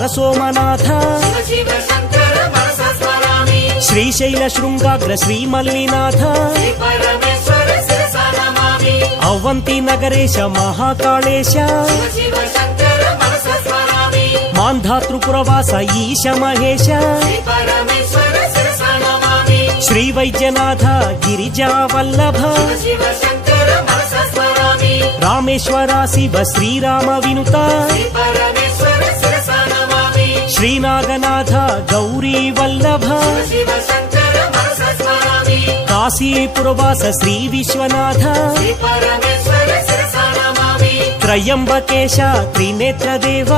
నరసోమనాథ శ్రీశైల శృంగాగ్ర శ్రీమల్లినాథ అవంతి నగరేశ మహాకాళేశ మాంధాతృపురవాస ఈశ మహేశ శ్రీ వైద్యనాథ గిరిజా వల్లభ రామేశ్వర శివ శ్రీరామ వినుత శ్రీనాగనాథ గౌరీ వల్లభ కాశీపురవాస శ్రీ విశ్వనాథ త్రయంబకేశ త్రినేత్రదేవ